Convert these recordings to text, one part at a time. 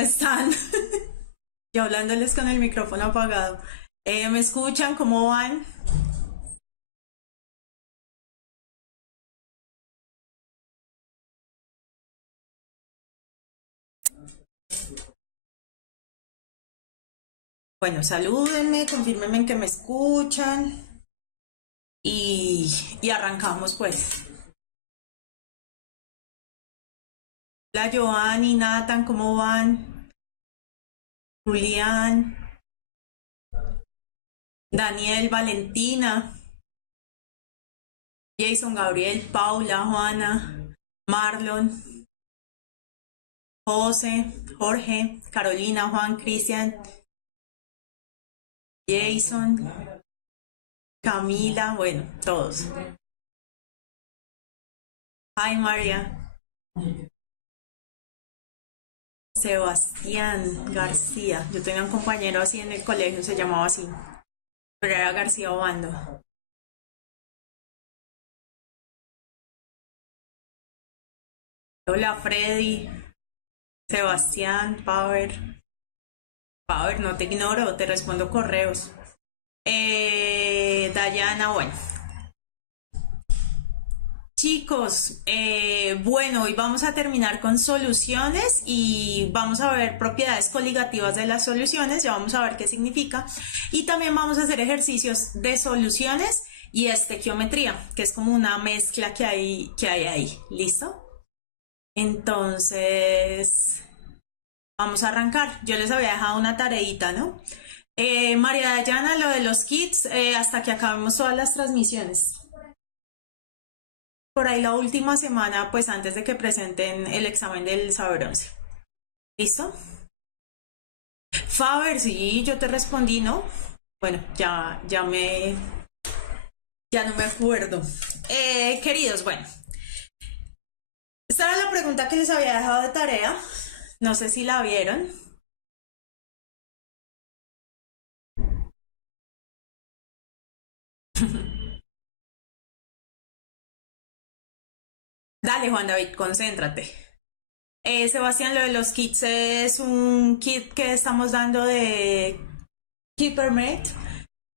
¿cómo están? Yo hablándoles con el micrófono apagado. ¿Me escuchan? ¿Cómo van? Bueno, salúdenme, confírmenme que me escuchan y arrancamos pues. Hola Joanny, Nathan, ¿cómo van? Julián, Daniel, Valentina, Jason, Gabriel, Paula, Juana, Marlon, José, Jorge, Carolina, Juan, Cristian, Jason, Camila, bueno, todos. Hi María, Sebastián García. Yo tenía un compañero así en el colegio, se llamaba así, pero era García Obando. Hola Freddy, Sebastián, Power, no te ignoro, te respondo correos. Dayana, bueno. Chicos, bueno, hoy vamos a terminar con soluciones y vamos a ver propiedades coligativas de las soluciones, ya vamos a ver qué significa. Y también vamos a hacer ejercicios de soluciones y estequiometría, que es como una mezcla que hay ahí. ¿Listo? Entonces, vamos a arrancar. Yo les había dejado una tareita, ¿no? María Dayana, lo de los kits, hasta que acabemos todas las transmisiones. Por ahí la última semana, pues antes de que presenten el examen del Saber 11. ¿Listo? Faber, sí, yo te respondí, ¿no? Bueno, ya no me acuerdo. Queridos, bueno, esta era la pregunta que les había dejado de tarea. No sé si la vieron. Dale, Juan David, concéntrate. Sebastián, lo de los kits es un kit que estamos dando de KeeperMate.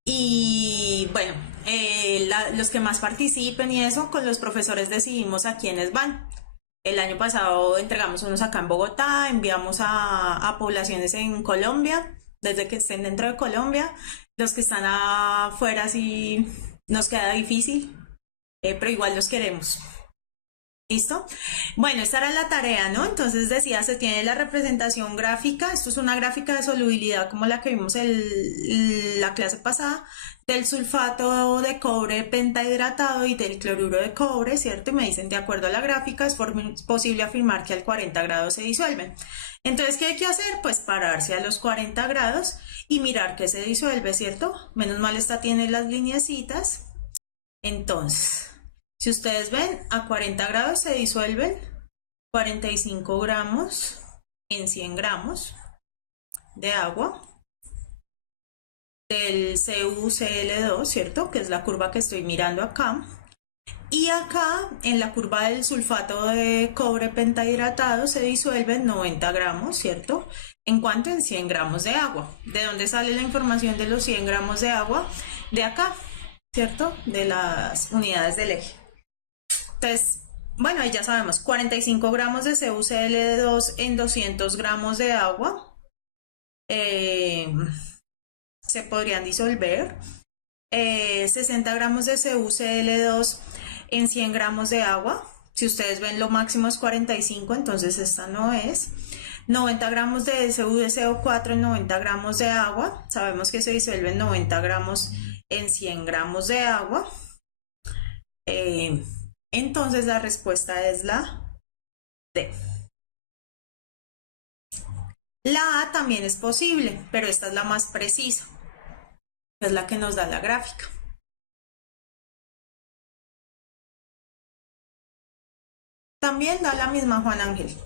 Y bueno, los que más participen y eso, con los profesores decidimos a quiénes van. El año pasado entregamos unos acá en Bogotá, enviamos a poblaciones en Colombia, desde que estén dentro de Colombia. Los que están afuera sí nos queda difícil, pero igual los queremos. ¿Listo? Bueno, esta era la tarea, ¿no? Entonces decía, se tiene la representación gráfica, esto es una gráfica de solubilidad como la que vimos en la clase pasada, del sulfato de cobre pentahidratado y del cloruro de cobre, ¿cierto? Y me dicen, de acuerdo a la gráfica, es posible afirmar que al 40 grados se disuelven. Entonces, ¿qué hay que hacer? Pues pararse a los 40 grados y mirar que se disuelve, ¿cierto? Menos mal esta tiene las lineecitas. Entonces, si ustedes ven, a 40 grados se disuelven 45 gramos en 100 gramos de agua del CuCl2, ¿cierto? Que es la curva que estoy mirando acá. Y acá, en la curva del sulfato de cobre pentahidratado, se disuelven 90 gramos, ¿cierto? ¿En cuánto? En 100 gramos de agua. ¿De dónde sale la información de los 100 gramos de agua? De acá, ¿cierto? De las unidades del eje. Entonces, bueno, ahí ya sabemos, 45 gramos de CuCl2 en 200 gramos de agua se podrían disolver. 60 gramos de CuCl2 en 100 gramos de agua. Si ustedes ven, lo máximo es 45, entonces esta no es. 90 gramos de SuCO4 en 90 gramos de agua. Sabemos que se disuelven 90 gramos en 100 gramos de agua. Entonces la respuesta es la D. La A también es posible, pero esta es la más precisa. Es la que nos da la gráfica. También da la misma, Juan Ángel.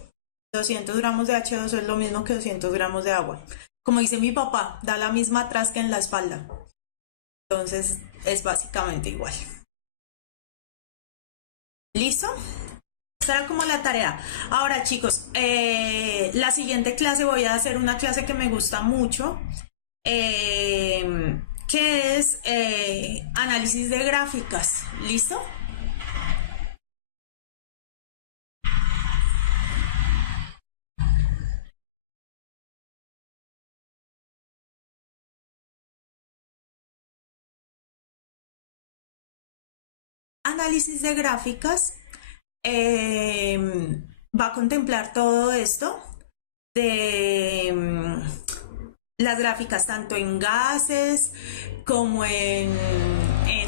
200 gramos de H2O es lo mismo que 200 gramos de agua. Como dice mi papá, da la misma trasca en la espalda. Entonces es básicamente igual. ¿Listo? Será como la tarea. Ahora, chicos, la siguiente clase voy a hacer una clase que me gusta mucho, que es análisis de gráficas. ¿Listo? Análisis de gráficas va a contemplar todo esto de las gráficas tanto en gases como en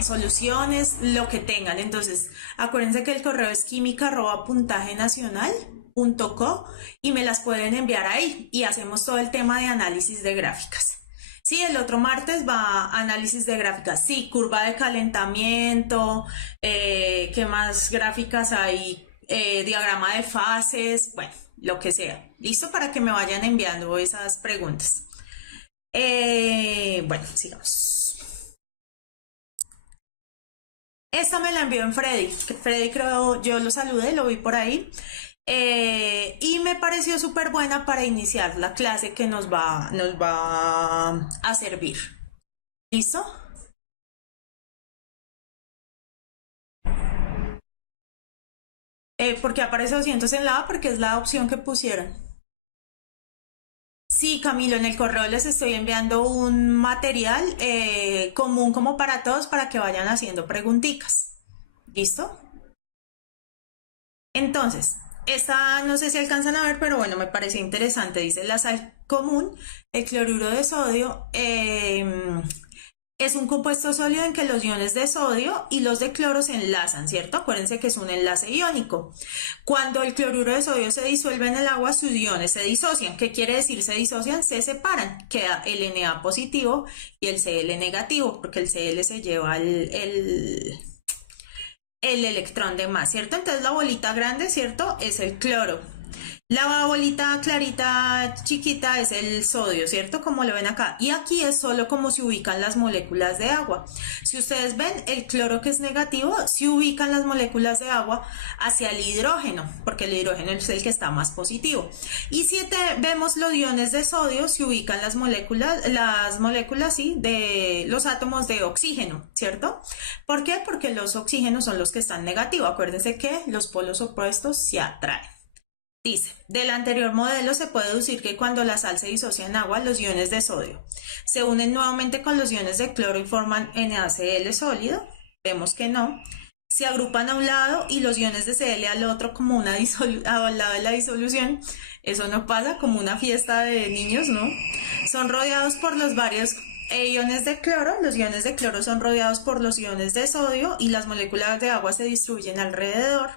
soluciones, lo que tengan. Entonces, acuérdense que el correo es química@puntajenacional.co y me las pueden enviar ahí y hacemos todo el tema de análisis de gráficas. Sí, el otro martes va análisis de gráficas. Sí, curva de calentamiento, ¿qué más gráficas hay? Diagrama de fases, bueno, lo que sea. ¿Listo? Para que me vayan enviando esas preguntas. Bueno, sigamos. Esta me la envió en Freddy. Freddy creo, yo lo saludé, lo vi por ahí. Y me pareció súper buena para iniciar la clase que nos va a servir. ¿Listo? ¿Por qué aparece 200 en la A? Porque es la opción que pusieron. Sí, Camilo, en el correo les estoy enviando un material común como para todos para que vayan haciendo preguntitas. ¿Listo? Entonces, esta no sé si alcanzan a ver, pero bueno, me parece interesante. Dice la sal común, el cloruro de sodio, es un compuesto sólido en que los iones de sodio y los de cloro se enlazan, ¿cierto? Acuérdense que es un enlace iónico. Cuando el cloruro de sodio se disuelve en el agua, sus iones se disocian. ¿Qué quiere decir se disocian? Se separan. Queda el Na positivo y el Cl negativo, porque el Cl se lleva el electrón de más, ¿cierto? Entonces la bolita grande, ¿cierto? Es el cloro. La bolita clarita chiquita es el sodio, ¿cierto? Como lo ven acá. Y aquí es solo como se ubican las moléculas de agua. Si ustedes ven, el cloro que es negativo, se ubican las moléculas de agua hacia el hidrógeno, porque el hidrógeno es el que está más positivo. Y si vemos los iones de sodio, se ubican las moléculas, sí, de los átomos de oxígeno, ¿cierto? ¿Por qué? Porque los oxígenos son los que están negativos. Acuérdense que los polos opuestos se atraen. Dice, del anterior modelo se puede deducir que cuando la sal se disocia en agua, los iones de sodio se unen nuevamente con los iones de cloro y forman NaCl sólido. Vemos que no. Se agrupan a un lado y los iones de Cl al otro como una al lado de la disolución. Eso no pasa, como una fiesta de niños, ¿no? Son rodeados por los varios iones de cloro. Los iones de cloro son rodeados por los iones de sodio y las moléculas de agua se distribuyen alrededor.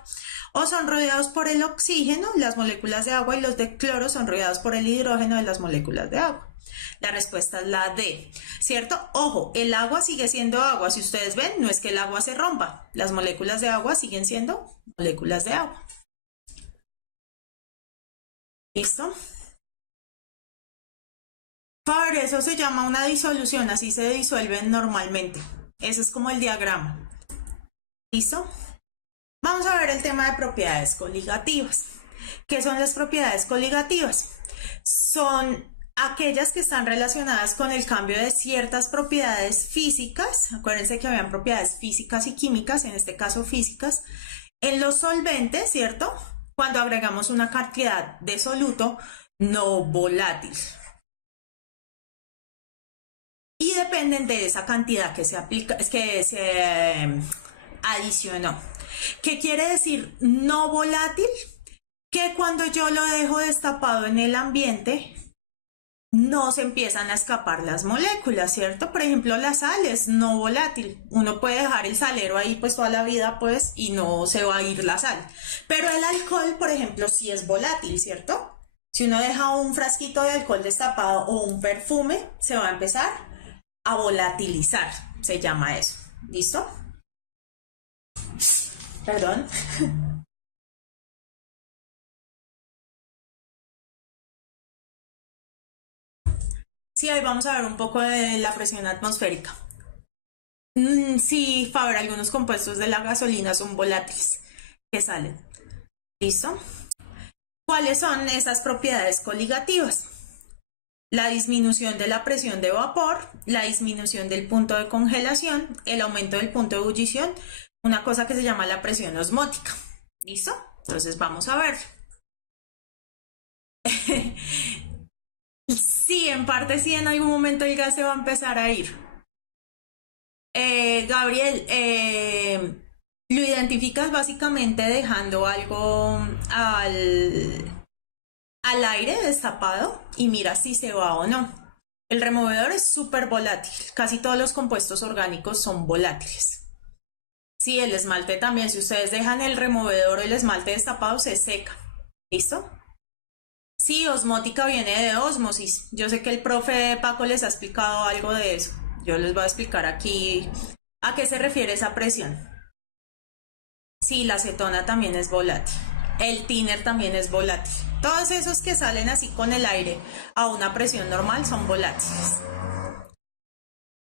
O son rodeados por el oxígeno, las moléculas de agua, y los de cloro son rodeados por el hidrógeno de las moléculas de agua. La respuesta es la D, ¿cierto? Ojo, el agua sigue siendo agua. Si ustedes ven, no es que el agua se rompa. Las moléculas de agua siguen siendo moléculas de agua. ¿Listo? Por eso se llama una disolución, así se disuelven normalmente. Ese es como el diagrama. ¿Listo? Vamos a ver el tema de propiedades coligativas. ¿Qué son las propiedades coligativas? Son aquellas que están relacionadas con el cambio de ciertas propiedades físicas. Acuérdense que habían propiedades físicas y químicas, en este caso físicas, en los solventes, ¿cierto? Cuando agregamos una cantidad de soluto no volátil. Y dependen de esa cantidad que se adicionó. ¿Qué quiere decir no volátil? Que cuando yo lo dejo destapado en el ambiente, no se empiezan a escapar las moléculas, ¿cierto? Por ejemplo, la sal es no volátil. Uno puede dejar el salero ahí pues toda la vida pues y no se va a ir la sal. Pero el alcohol, por ejemplo, sí es volátil, ¿cierto? Si uno deja un frasquito de alcohol destapado o un perfume, se va a empezar a volatilizar, se llama eso. ¿Listo? Perdón. Sí, ahí vamos a ver un poco de la presión atmosférica. Sí, Faber, algunos compuestos de la gasolina son volátiles que salen. ¿Listo? ¿Cuáles son esas propiedades coligativas? La disminución de la presión de vapor, la disminución del punto de congelación, el aumento del punto de ebullición, una cosa que se llama la presión osmótica. ¿Listo? Entonces vamos a ver. Sí, en parte sí, en algún momento el gas se va a empezar a ir. Gabriel, lo identificas básicamente dejando algo al aire destapado y mira si se va o no. El removedor es súper volátil, casi todos los compuestos orgánicos son volátiles. Sí, el esmalte también, si ustedes dejan el removedor o el esmalte destapado se seca. ¿Listo? Sí, osmótica viene de ósmosis. Yo sé que el profe Paco les ha explicado algo de eso. Yo les voy a explicar aquí a qué se refiere esa presión. Sí, la acetona también es volátil. El thinner también es volátil. Todos esos que salen así con el aire a una presión normal son volátiles.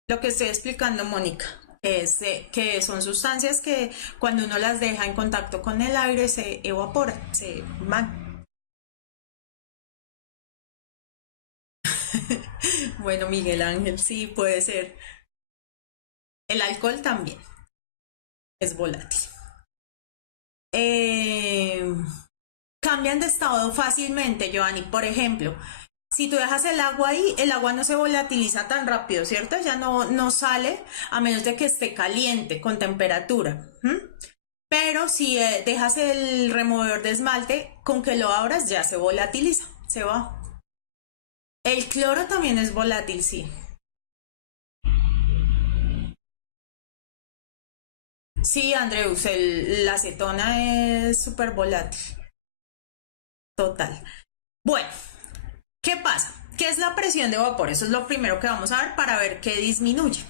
Lo que estoy explicando, Mónica, es que son sustancias que cuando uno las deja en contacto con el aire se evaporan, se van. Bueno, Miguel Ángel, sí, puede ser. El alcohol también es volátil. Eh, Cambian de estado fácilmente, Giovanni. Por ejemplo, si tú dejas el agua ahí, el agua no se volatiliza tan rápido, ¿cierto? Ya no sale a menos de que esté caliente, con temperatura. Pero si dejas el removedor de esmalte, con que lo abras ya se volatiliza, se va. El cloro también es volátil, sí. Sí, Andreus, la acetona es súper volátil. Total. Bueno, ¿qué pasa? ¿Qué es la presión de vapor? Eso es lo primero que vamos a ver para ver qué disminuye.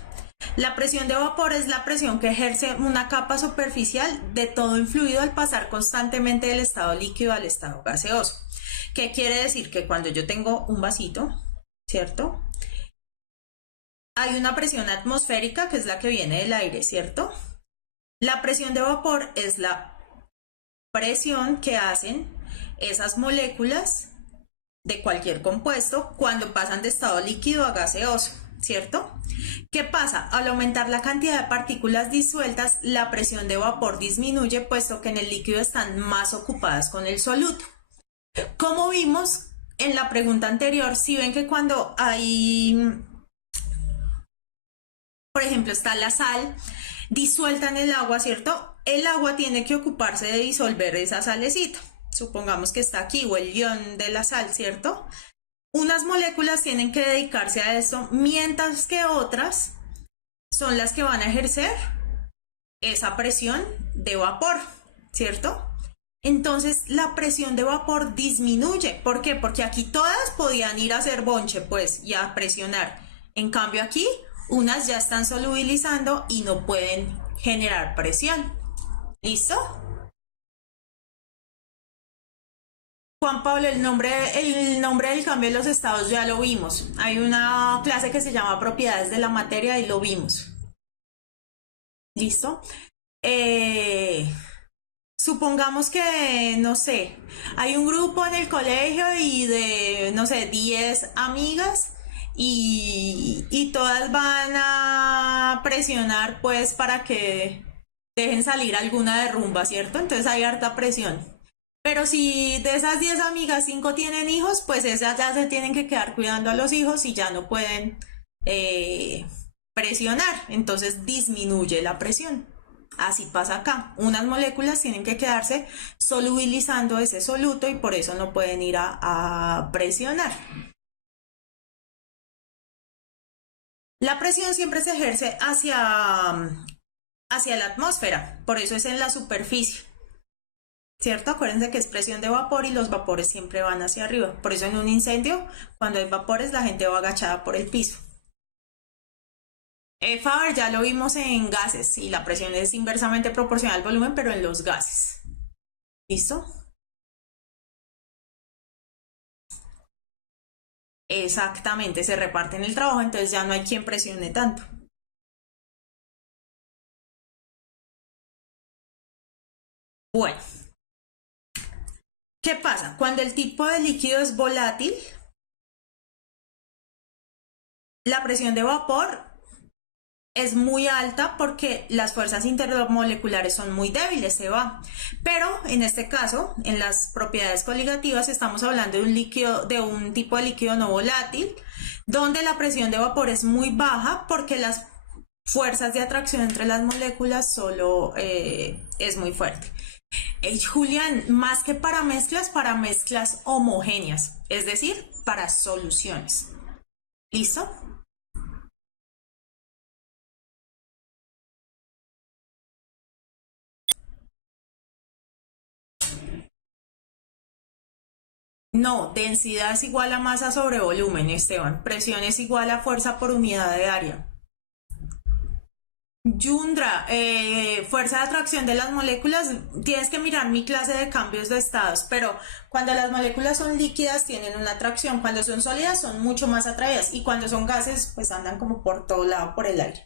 La presión de vapor es la presión que ejerce una capa superficial de todo el fluido al pasar constantemente del estado líquido al estado gaseoso. ¿Qué quiere decir? Que cuando yo tengo un vasito, ¿cierto? Hay una presión atmosférica que es la que viene del aire, ¿cierto? La presión de vapor es la presión que hacen esas moléculas de cualquier compuesto cuando pasan de estado líquido a gaseoso, ¿cierto? ¿Qué pasa? Al aumentar la cantidad de partículas disueltas, la presión de vapor disminuye, puesto que en el líquido están más ocupadas con el soluto. Como vimos en la pregunta anterior, si ven que cuando hay, por ejemplo, está la sal disuelta en el agua, ¿cierto? El agua tiene que ocuparse de disolver esa salecita. Supongamos que está aquí, o el ion de la sal, ¿cierto? Unas moléculas tienen que dedicarse a eso, mientras que otras son las que van a ejercer esa presión de vapor, ¿cierto? Entonces la presión de vapor disminuye. ¿Por qué? Porque aquí todas podían ir a hacer bonche, pues, y a presionar. En cambio aquí, unas ya están solubilizando y no pueden generar presión. ¿Listo? Juan Pablo, el nombre del cambio de los estados ya lo vimos. Hay una clase que se llama Propiedades de la Materia y lo vimos. ¿Listo? Supongamos que, no sé, hay un grupo en el colegio y de, no sé, 10 amigas y todas van a presionar pues para que dejen salir alguna de rumba, ¿cierto? Entonces hay harta presión. Pero si de esas 10 amigas 5 tienen hijos, pues esas ya se tienen que quedar cuidando a los hijos y ya no pueden eh, presionar. Entonces disminuye la presión. Así pasa acá. Unas moléculas tienen que quedarse solubilizando ese soluto y por eso no pueden ir a presionar. La presión siempre se ejerce hacia la atmósfera, por eso es en la superficie. ¿Cierto? Acuérdense que es presión de vapor y los vapores siempre van hacia arriba. Por eso en un incendio, cuando hay vapores, la gente va agachada por el piso. Faber ya lo vimos en gases y la presión es inversamente proporcional al volumen, pero en los gases. ¿Listo? Exactamente, se reparten el trabajo, entonces ya no hay quien presione tanto. Bueno, ¿Qué pasa? Cuando el tipo de líquido es volátil, la presión de vapor es muy alta porque las fuerzas intermoleculares son muy débiles, se va. Pero en este caso, en las propiedades coligativas, estamos hablando de un líquido, de un tipo de líquido no volátil, donde la presión de vapor es muy baja porque las fuerzas de atracción entre las moléculas solo es muy fuerte. Julián, más que para mezclas homogéneas, es decir, para soluciones. ¿Listo? No, densidad es igual a masa sobre volumen, Esteban. Presión es igual a fuerza por unidad de área. Yundra, fuerza de atracción de las moléculas, tienes que mirar mi clase de cambios de estados, pero cuando las moléculas son líquidas tienen una atracción, cuando son sólidas son mucho más atraídas y cuando son gases pues andan como por todo lado por el aire.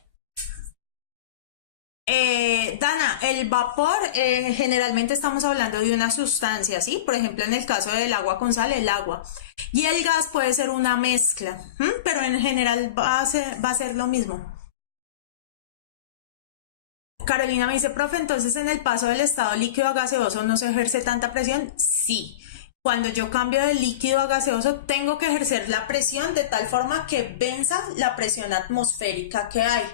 Dana, el vapor generalmente estamos hablando de una sustancia, ¿sí? Por ejemplo, en el caso del agua con sal, el agua. Y el gas puede ser una mezcla, pero en general va a ser lo mismo. Carolina me dice, profe, entonces en el paso del estado líquido a gaseoso no se ejerce tanta presión. Sí, cuando yo cambio de líquido a gaseoso tengo que ejercer la presión de tal forma que venza la presión atmosférica que hay.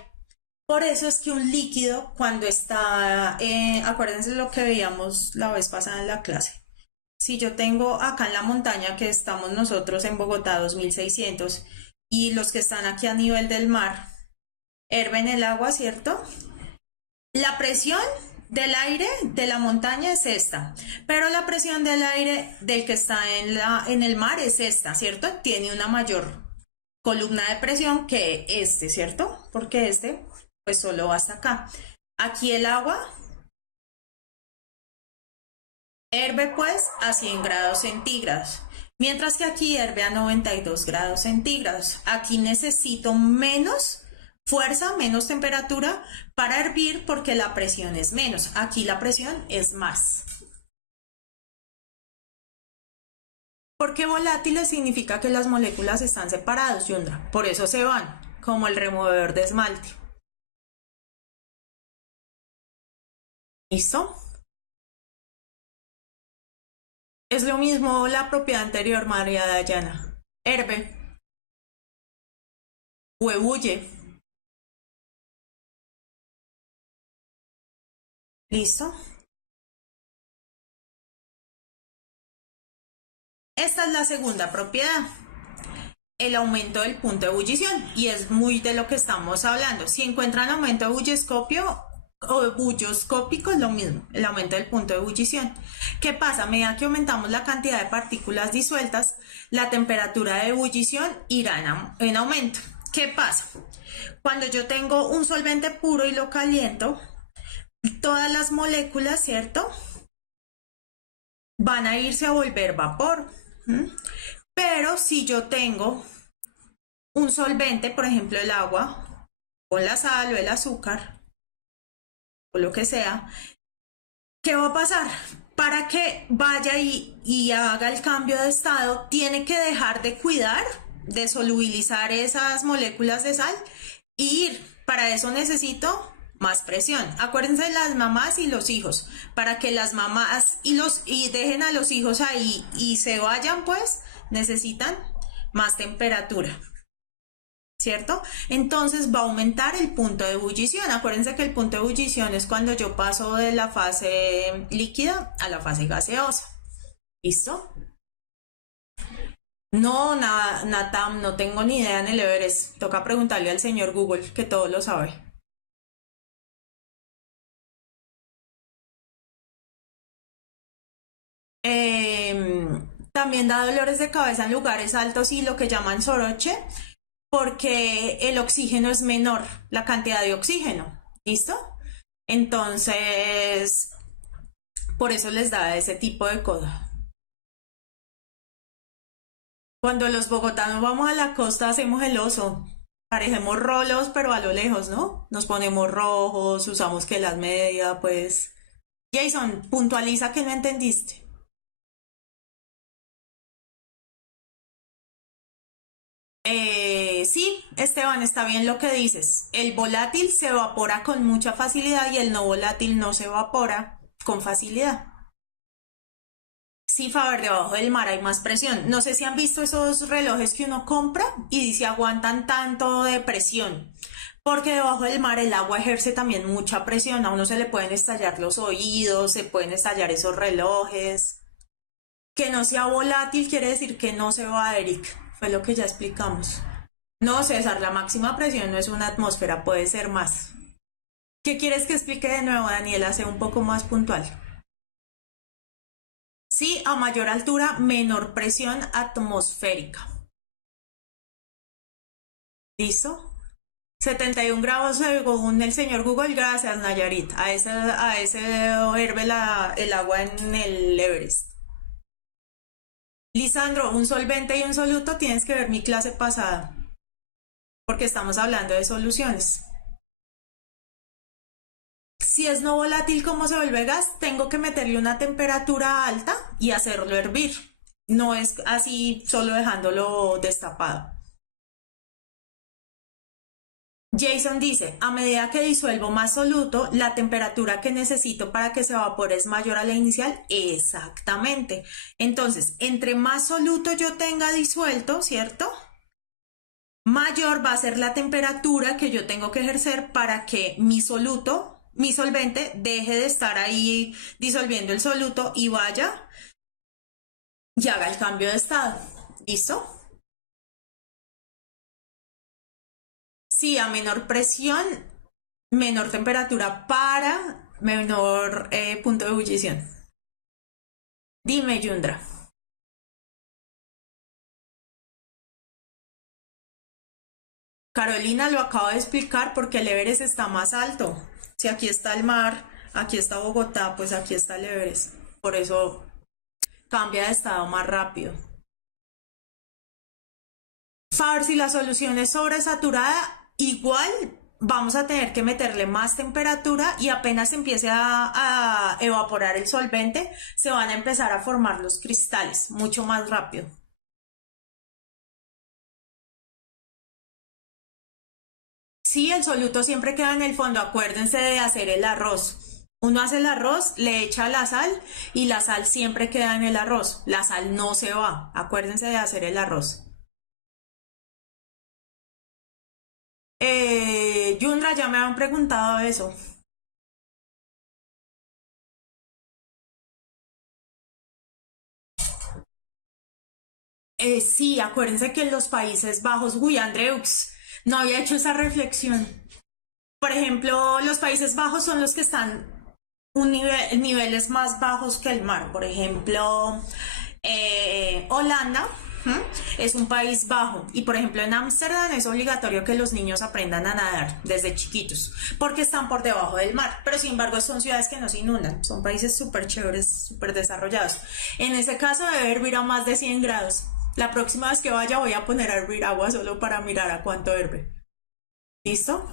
Por eso es que un líquido cuando está, acuérdense lo que veíamos la vez pasada en la clase. Si yo tengo acá en la montaña que estamos nosotros en Bogotá 2600 y los que están aquí a nivel del mar, herven el agua, ¿cierto? La presión del aire de la montaña es esta, pero la presión del aire del que está en el mar es esta, ¿cierto? Tiene una mayor columna de presión que este, ¿cierto? Porque este pues solo va hasta acá. Aquí el agua herve pues a 100 grados centígrados, mientras que aquí herve a 92 grados centígrados. Aquí necesito menos fuerza, menos temperatura para hervir porque la presión es menos. Aquí la presión es más. Porque volátiles significa que las moléculas están separadas, Yundra. Por eso se van, como el removedor de esmalte. ¿Listo? Es lo mismo la propiedad anterior, María Dayana. Herve o ebulle. ¿Listo? Esta es la segunda propiedad, el aumento del punto de ebullición, y es muy de lo que estamos hablando. Si encuentran aumento de bulloscopio o bulloscópico es lo mismo, el aumento del punto de ebullición. ¿Qué pasa? A medida que aumentamos la cantidad de partículas disueltas, la temperatura de ebullición irá en aumento. ¿Qué pasa? Cuando yo tengo un solvente puro y lo caliento, todas las moléculas, ¿cierto? Van a irse a volver vapor. Pero si yo tengo un solvente, por ejemplo el agua, o la sal o el azúcar, o lo que sea, ¿qué va a pasar? Para que vaya y haga el cambio de estado, tiene que dejar de cuidar, de solubilizar esas moléculas de sal e ir. Para eso necesito más presión. Acuérdense de las mamás y los hijos. Para que las mamás y dejen a los hijos ahí y se vayan, pues necesitan más temperatura. ¿Cierto? Entonces va a aumentar el punto de ebullición. Acuérdense que el punto de ebullición es cuando yo paso de la fase líquida a la fase gaseosa. ¿Listo? No, Natam, no tengo ni idea en el Everest. Toca preguntarle al señor Google, que todo lo sabe. También da dolores de cabeza en lugares altos y lo que llaman soroche, porque el oxígeno es menor, la cantidad de oxígeno. ¿Listo? Entonces, por eso les da ese tipo de cosa. Cuando los bogotanos vamos a la costa hacemos el oso. Parecemos rolos, pero a lo lejos, ¿no? Nos ponemos rojos, usamos que las medias, pues. Jason, puntualiza que no entendiste. Esteban, está bien lo que dices. El volátil se evapora con mucha facilidad y el no volátil no se evapora con facilidad. Sí, Faber, debajo del mar hay más presión. No sé si han visto esos relojes que uno compra y dice aguantan tanto de presión. Porque debajo del mar el agua ejerce también mucha presión. A uno se le pueden estallar los oídos, se pueden estallar esos relojes. Que no sea volátil quiere decir que no se va, Eric. Fue lo que ya explicamos. No, César, la máxima presión no es una atmósfera, puede ser más. ¿Qué quieres que explique de nuevo, Daniela? Sea un poco más puntual. Sí, a mayor altura, menor presión atmosférica. ¿Listo? 71 grados según el señor Google, gracias Nayarit. A ese herve el agua en el Everest. Lisandro, un solvente y un soluto, tienes que ver mi clase pasada, porque estamos hablando de soluciones. Si es no volátil como se vuelve gas, tengo que meterle una temperatura alta y hacerlo hervir. No es así solo dejándolo destapado. Jason dice, a medida que disuelvo más soluto, la temperatura que necesito para que se evapore es mayor a la inicial. Exactamente. Entonces, entre más soluto yo tenga disuelto, ¿cierto? Mayor va a ser la temperatura que yo tengo que ejercer para que mi soluto, mi solvente, deje de estar ahí disolviendo el soluto y vaya y haga el cambio de estado. ¿Listo? Sí, a menor presión, menor temperatura para menor punto de ebullición. Dime, Yundra. Carolina lo acabo de explicar porque el Everest está más alto. Si aquí está el mar, aquí está Bogotá, pues aquí está el Everest. Por eso cambia de estado más rápido. Faber, si la solución es sobresaturada, igual vamos a tener que meterle más temperatura y apenas empiece a evaporar el solvente, se van a empezar a formar los cristales mucho más rápido. Sí, el soluto siempre queda en el fondo. Acuérdense de hacer el arroz. Uno hace el arroz, le echa la sal y la sal siempre queda en el arroz. La sal no se va. Acuérdense de hacer el arroz. Yundra, ya me han preguntado eso. Sí, acuérdense que en los Países Bajos, uy, Andreux, no había hecho esa reflexión. Por ejemplo, los Países Bajos son los que están niveles más bajos que el mar. Por ejemplo, Holanda, ¿m? Es un país bajo y por ejemplo en Ámsterdam es obligatorio que los niños aprendan a nadar desde chiquitos porque están por debajo del mar, pero sin embargo son ciudades que no se inundan, son países súper chéveres, súper desarrollados. En ese caso debe hervir a más de 100 grados. La próxima vez que vaya voy a poner a hervir agua solo para mirar a cuánto herve. ¿Listo?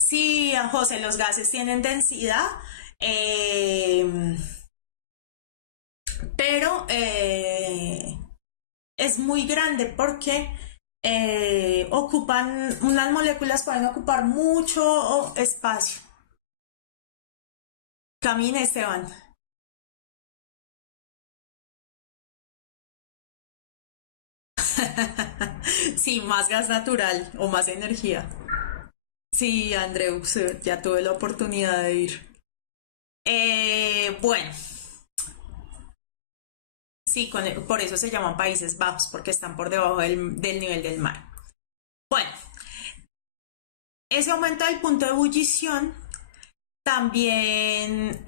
Sí, José, los gases tienen densidad, eh, pero es muy grande porque unas moléculas pueden ocupar mucho espacio. Camina, Esteban. Sí, más gas natural o más energía. Sí, Andreu, sí, ya tuve la oportunidad de ir. Bueno, sí, por eso se llaman Países Bajos, porque están por debajo del nivel del mar. Bueno, ese aumento del punto de ebullición también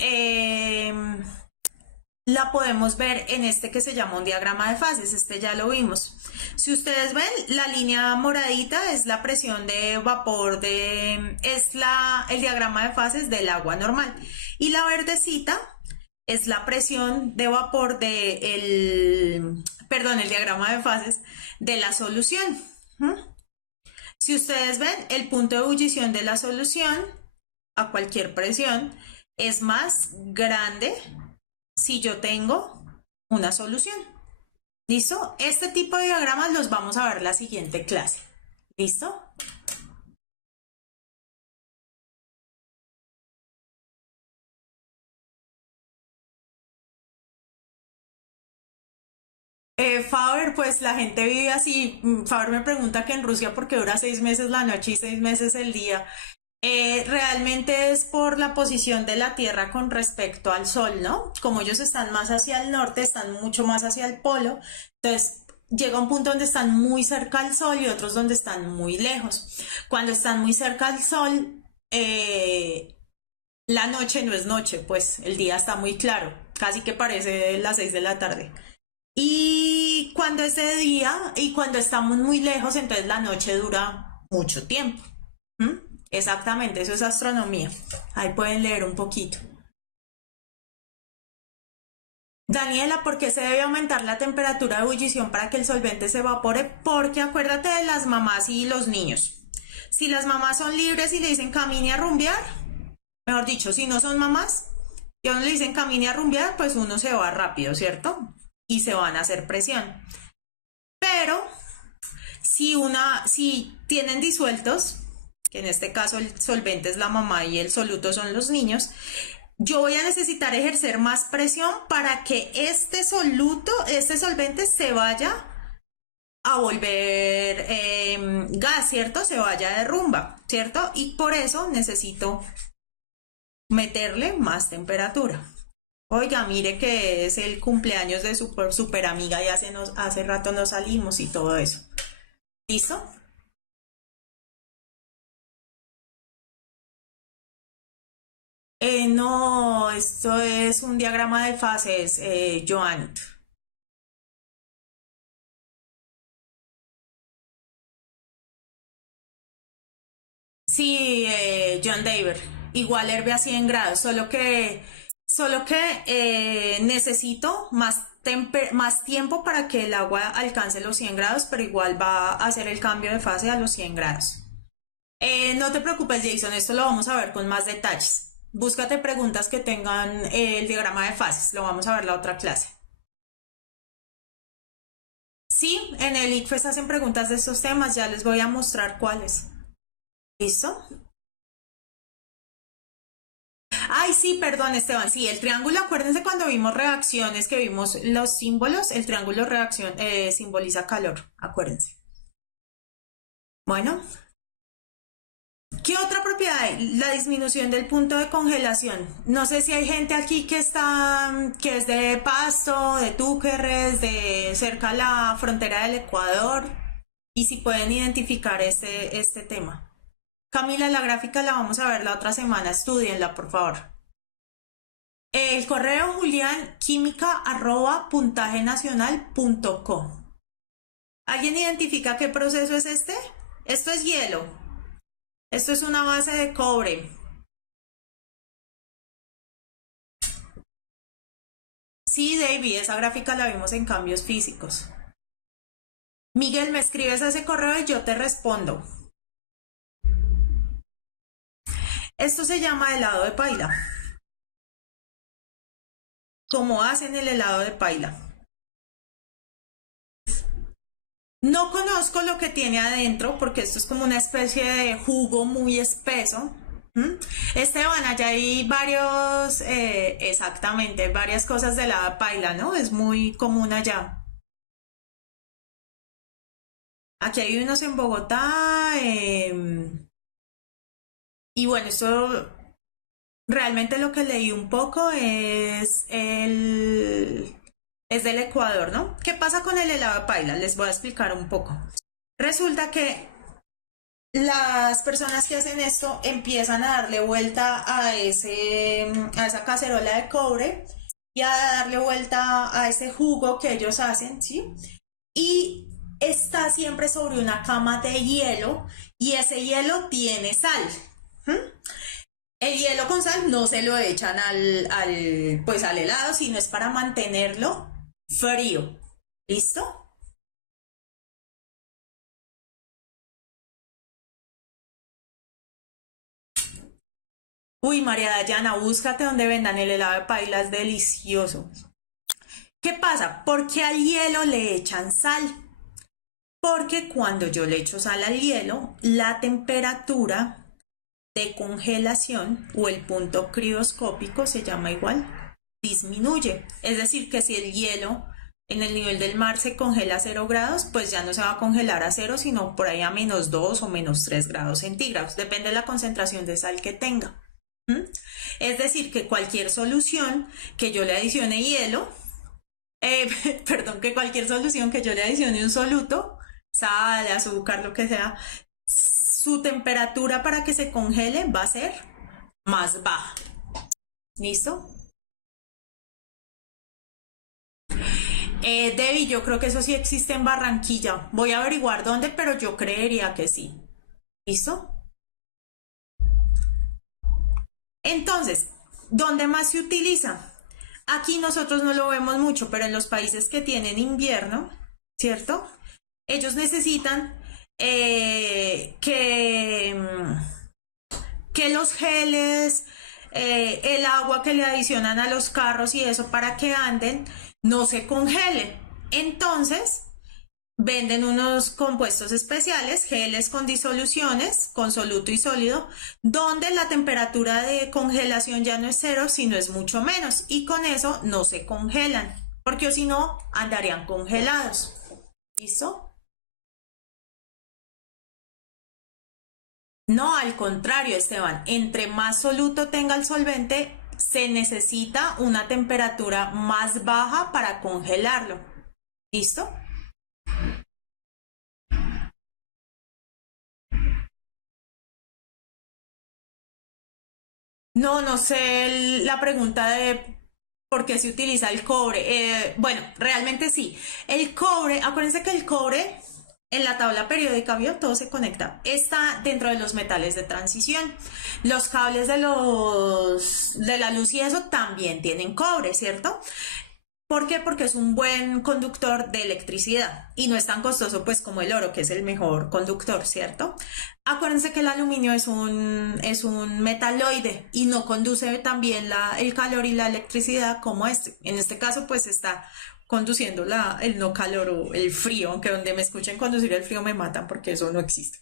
la podemos ver en este que se llama un diagrama de fases, este ya lo vimos. Si ustedes ven, la línea moradita es la presión de vapor el diagrama de fases del agua normal y la verdecita es la presión de vapor perdón, el diagrama de fases de la solución. Si ustedes ven, el punto de ebullición de la solución a cualquier presión es más grande si yo tengo una solución. ¿Listo? Este tipo de diagramas los vamos a ver en la siguiente clase. ¿Listo? Faber, pues la gente vive así. Faber me pregunta que en Rusia porque dura 6 meses la noche y 6 meses el día. Realmente es por la posición de la Tierra con respecto al Sol, ¿no? Como ellos están más hacia el norte, están mucho más hacia el polo, entonces llega un punto donde están muy cerca al Sol y otros donde están muy lejos. Cuando están muy cerca al Sol, la noche no es noche, pues el día está muy claro, casi que parece las 6 de la tarde. Y cuando es de día y cuando estamos muy lejos, entonces la noche dura mucho tiempo. ¿Mm? Exactamente, eso es astronomía. Ahí pueden leer un poquito. Daniela, ¿por qué se debe aumentar la temperatura de ebullición para que el solvente se evapore? Porque acuérdate de las mamás y los niños. Si las mamás son libres y le dicen camine a rumbear, mejor dicho, si no son mamás y a uno le dicen camine a rumbear, pues uno se va rápido, ¿cierto? Y se van a hacer presión. Pero si tienen disueltos, que en este caso el solvente es la mamá y el soluto son los niños, yo voy a necesitar ejercer más presión para que este soluto, este solvente se vaya a volver gas, ¿cierto? Se vaya de rumba, ¿cierto? Y por eso necesito meterle más temperatura. Oiga, mire que es el cumpleaños de su super amiga y hace rato no salimos y todo eso. ¿Listo? No, esto es un diagrama de fases, Joan. Sí, John Daver. Igual herve a 100 grados, solo que necesito más tiempo para que el agua alcance los 100 grados, pero igual va a hacer el cambio de fase a los 100 grados. No te preocupes, Jason, esto lo vamos a ver con más detalles. Búscate preguntas que tengan el diagrama de fases, lo vamos a ver la otra clase. Sí, en el ICFES hacen preguntas de estos temas, ya les voy a mostrar cuáles. ¿Listo? Ay, sí, perdón, Esteban. Sí, el triángulo, acuérdense cuando vimos reacciones, que vimos los símbolos, el triángulo reacción simboliza calor, acuérdense. Bueno, ¿qué otra propiedad hay? La disminución del punto de congelación. No sé si hay gente aquí que es de Pasto, de Túquerres, de cerca a la frontera del Ecuador, y si pueden identificar este tema. Camila, la gráfica la vamos a ver la otra semana, estudienla, por favor. El correo julianquímica@puntajenacional.co. ¿Alguien identifica qué proceso es este? Esto es hielo. Esto es una base de cobre. Sí, David, esa gráfica la vimos en cambios físicos. Miguel, me escribes a ese correo y yo te respondo. Esto se llama helado de paila. ¿Cómo hacen el helado de paila? No conozco lo que tiene adentro porque esto es como una especie de jugo muy espeso. ¿Mm? Esteban, allá hay exactamente, varias cosas de la paila, ¿no? Es muy común allá. Aquí hay unos en Bogotá, y bueno, esto realmente lo que leí un poco es del Ecuador, ¿no? ¿Qué pasa con el helado de paila? Les voy a explicar un poco. Resulta que las personas que hacen esto empiezan a darle vuelta a esa cacerola de cobre y a darle vuelta a ese jugo que ellos hacen, ¿sí? Y está siempre sobre una cama de hielo y ese hielo tiene sal. ¿Mm? El hielo con sal no se lo echan pues al helado, sino es para mantenerlo frío. ¿Listo? Uy, María Dayana, búscate donde vendan el helado de paila, es delicioso. ¿Qué pasa? ¿Por qué al hielo le echan sal? Porque cuando yo le echo sal al hielo, la temperatura de congelación o el punto crioscópico se llama igual, disminuye. Es decir, que si el hielo en el nivel del mar se congela a 0 grados, pues ya no se va a congelar a 0, sino por ahí a -2 o -3 grados centígrados. Depende de la concentración de sal que tenga. ¿Mm? Es decir, que cualquier solución que yo le adicione hielo, perdón, que cualquier solución que yo le adicione un soluto, sal, azúcar, lo que sea, su temperatura para que se congele va a ser más baja. ¿Listo? Debbie, yo creo que eso sí existe en Barranquilla. Voy a averiguar dónde, pero yo creería que sí. ¿Listo? Entonces, ¿dónde más se utiliza? Aquí nosotros no lo vemos mucho, pero en los países que tienen invierno, ¿cierto? Ellos necesitan que los geles, el agua que le adicionan a los carros y eso para que anden, no se congelen. Entonces, venden unos compuestos especiales, geles con disoluciones, con soluto y sólido, donde la temperatura de congelación ya no es 0, sino es mucho menos. Y con eso no se congelan, porque si no, andarían congelados. ¿Listo? No, al contrario, Esteban, entre más soluto tenga el solvente, se necesita una temperatura más baja para congelarlo. ¿Listo? No, no sé la pregunta de por qué se utiliza el cobre. Bueno, realmente sí. El cobre, acuérdense que el cobre en la tabla periódica, ¿vio? Todo se conecta. Está dentro de los metales de transición. Los cables de la luz y eso también tienen cobre, ¿cierto? ¿Por qué? Porque es un buen conductor de electricidad y no es tan costoso pues como el oro, que es el mejor conductor, ¿cierto? Acuérdense que el aluminio es un metaloide y no conduce también el calor y la electricidad como este. En este caso pues está conduciendo el no calor o el frío, aunque donde me escuchen conducir el frío me matan porque eso no existe.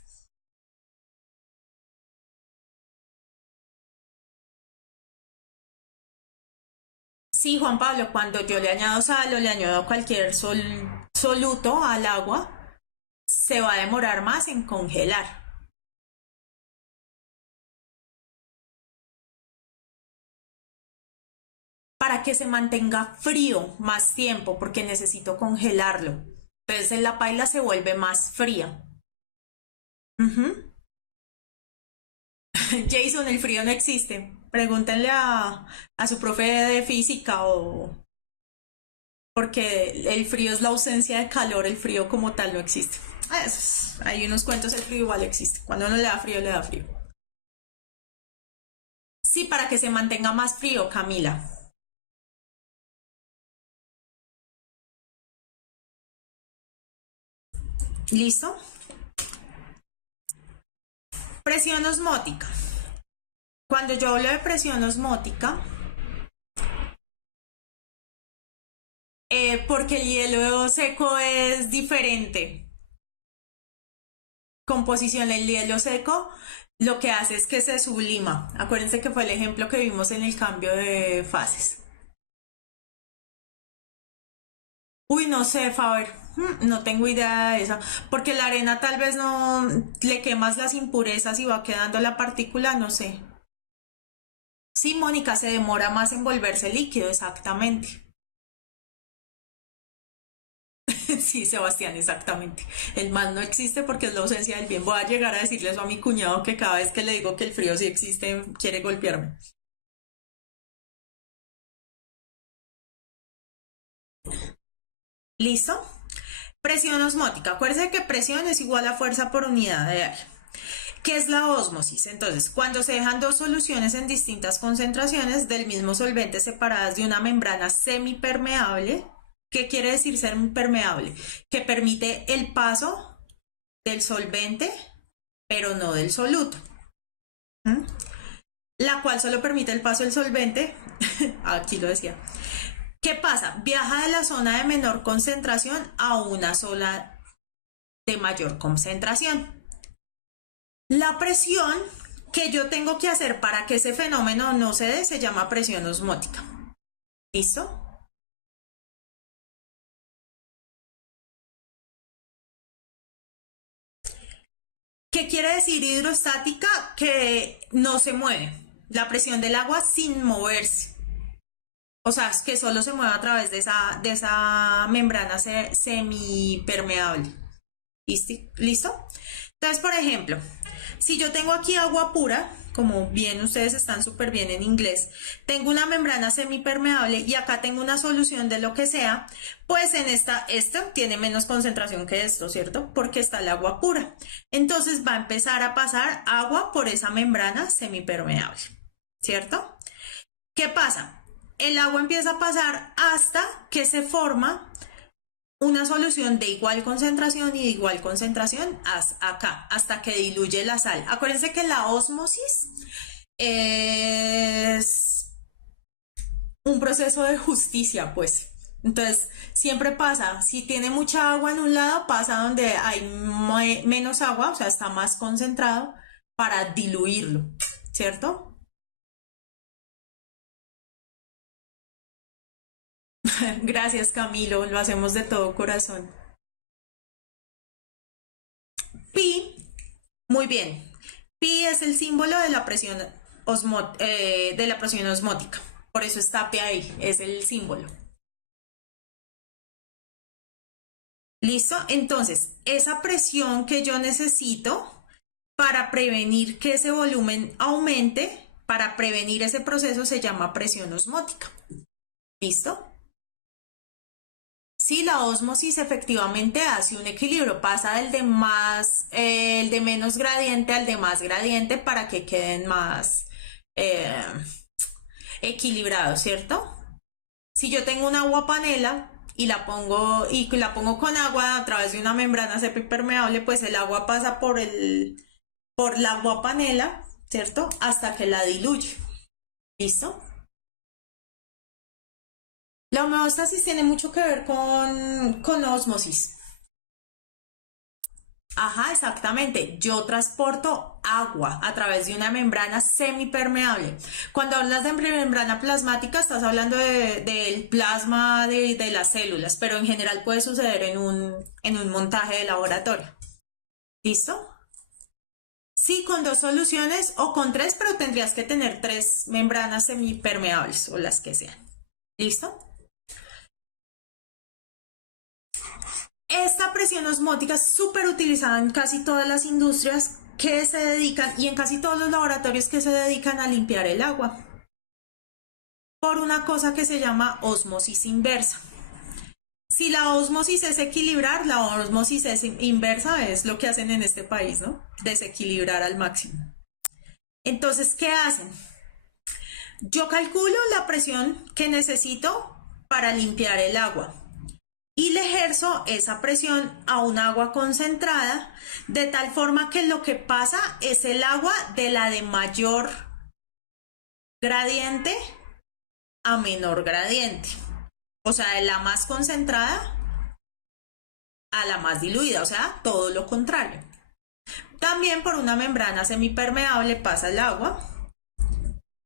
Sí, Juan Pablo, cuando yo le añado sal o le añado cualquier soluto al agua, se va a demorar más en congelar. Para que se mantenga frío más tiempo, porque necesito congelarlo. Entonces en la paila se vuelve más fría. Ujú. Jason, el frío no existe. Pregúntenle a su profe de física o porque el frío es la ausencia de calor, el frío como tal no existe. Hay unos cuentos, el frío igual existe. Cuando uno le da frío, le da frío. Sí, para que se mantenga más frío, Camila. ¿Listo? Presión osmótica. Cuando yo hablo de presión osmótica, porque el hielo seco es diferente. Composición, el hielo seco lo que hace es que se sublima. Acuérdense que fue el ejemplo que vimos en el cambio de fases. Uy, no sé, Faber, no tengo idea de eso, porque la arena tal vez no le quemas las impurezas y va quedando la partícula, no sé. Sí, Mónica, se demora más en volverse líquido, exactamente. Sí, Sebastián, exactamente. El mal no existe porque es la ausencia del bien. Voy a llegar a decirle eso a mi cuñado que cada vez que le digo que el frío sí existe, quiere golpearme. ¿Listo? Presión osmótica. Acuérdense que presión es igual a fuerza por unidad de aire. ¿Qué es la ósmosis? Entonces, cuando se dejan dos soluciones en distintas concentraciones del mismo solvente separadas de una membrana semipermeable, ¿qué quiere decir ser permeable? Que permite el paso del solvente, pero no del soluto. ¿Mm? La cual solo permite el paso del solvente, aquí lo decía, ¿Qué pasa? Viaja de la zona de menor concentración a una zona de mayor concentración. La presión que yo tengo que hacer para que ese fenómeno no se dé se llama presión osmótica. ¿Listo? ¿Qué quiere decir hidrostática? Que no se mueve. La presión del agua sin moverse. O sea, es que solo se mueve a través de esa membrana semipermeable. ¿Listo? Entonces, por ejemplo, si yo tengo aquí agua pura, como bien ustedes están súper bien en inglés, tengo una membrana semipermeable y acá tengo una solución de lo que sea, pues en esto tiene menos concentración que esto, ¿cierto? Porque está el agua pura. Entonces va a empezar a pasar agua por esa membrana semipermeable, ¿cierto? ¿Qué pasa? El agua empieza a pasar hasta que se forma una solución de igual concentración y de igual concentración acá, hasta que diluye la sal. Acuérdense que la ósmosis es un proceso de justicia, pues. Entonces, siempre pasa, si tiene mucha agua en un lado, pasa donde hay menos agua, o sea, está más concentrado para diluirlo, ¿cierto? Gracias, Camilo, lo hacemos de todo corazón. Pi, muy bien. Pi es el símbolo de la presión, de la presión osmótica. Por eso está P ahí, es el símbolo. ¿Listo? Entonces, esa presión que yo necesito para prevenir que ese volumen aumente, para prevenir ese proceso, se llama presión osmótica. ¿Listo? Sí, la ósmosis efectivamente hace un equilibrio, pasa el de menos gradiente al de más gradiente para que queden más eh, equilibrados, ¿cierto? Si yo tengo una agua panela y la pongo con agua a través de una membrana semipermeable, pues el agua pasa por la agua panela, ¿cierto? Hasta que la diluye. ¿Listo? La homeostasis tiene mucho que ver con ósmosis. Ajá, exactamente. Yo transporto agua a través de una membrana semipermeable. Cuando hablas de membrana plasmática, estás hablando del plasma de las células, pero en general puede suceder en un montaje de laboratorio. ¿Listo? Sí, con dos soluciones o con tres, pero tendrías que tener tres membranas semipermeables o las que sean. ¿Listo? Esta presión osmótica es súper utilizada en casi todas las industrias que se dedican y en casi todos los laboratorios que se dedican a limpiar el agua por una cosa que se llama osmosis inversa. Si la osmosis es equilibrar, la osmosis es inversa, es lo que hacen en este país, ¿no? Desequilibrar al máximo. Entonces, ¿qué hacen? Yo calculo la presión que necesito para limpiar el agua y le ejerzo esa presión a un agua concentrada de tal forma que lo que pasa es el agua de la de mayor gradiente a menor gradiente. O sea, de la más concentrada a la más diluida, o sea, todo lo contrario. También por una membrana semipermeable pasa el agua,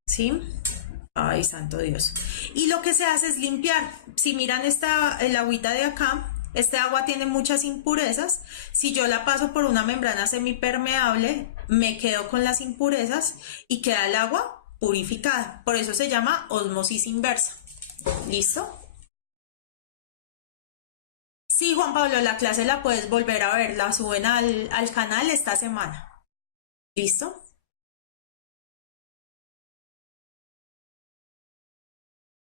¿sí? Ay, santo Dios. Y lo que se hace es limpiar. Si miran el agüita de acá, este agua tiene muchas impurezas. Si yo la paso por una membrana semipermeable, me quedo con las impurezas y queda el agua purificada. Por eso se llama osmosis inversa. ¿Listo? Sí, Juan Pablo, la clase la puedes volver a ver. La suben al canal esta semana. ¿Listo?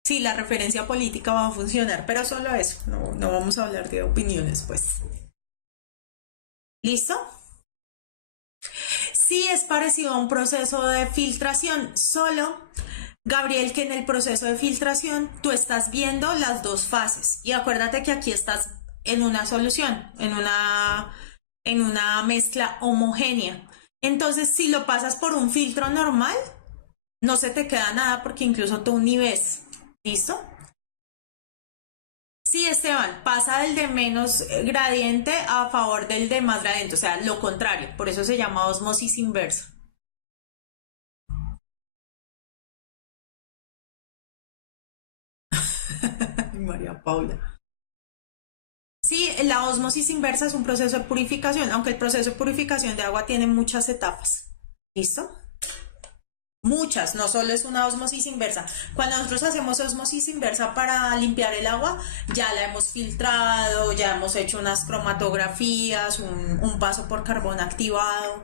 Sí, la referencia política va a funcionar, pero solo eso, no vamos a hablar de opiniones, pues. ¿Listo? Sí, es parecido a un proceso de filtración, solo, Gabriel, que en el proceso de filtración tú estás viendo las dos fases y acuérdate que aquí estás en una solución, en una mezcla homogénea. Entonces, si lo pasas por un filtro normal, no se te queda nada porque incluso tú ni ves. ¿Listo? Sí, Esteban, pasa del de menos gradiente a favor del de más gradiente, o sea, lo contrario, por eso se llama osmosis inversa. María Paula. Sí, la osmosis inversa es un proceso de purificación, aunque el proceso de purificación de agua tiene muchas etapas. ¿Listo? Muchas, no solo es una osmosis inversa. Cuando nosotros hacemos osmosis inversa para limpiar el agua, ya la hemos filtrado, ya hemos hecho unas cromatografías, un paso por carbón activado,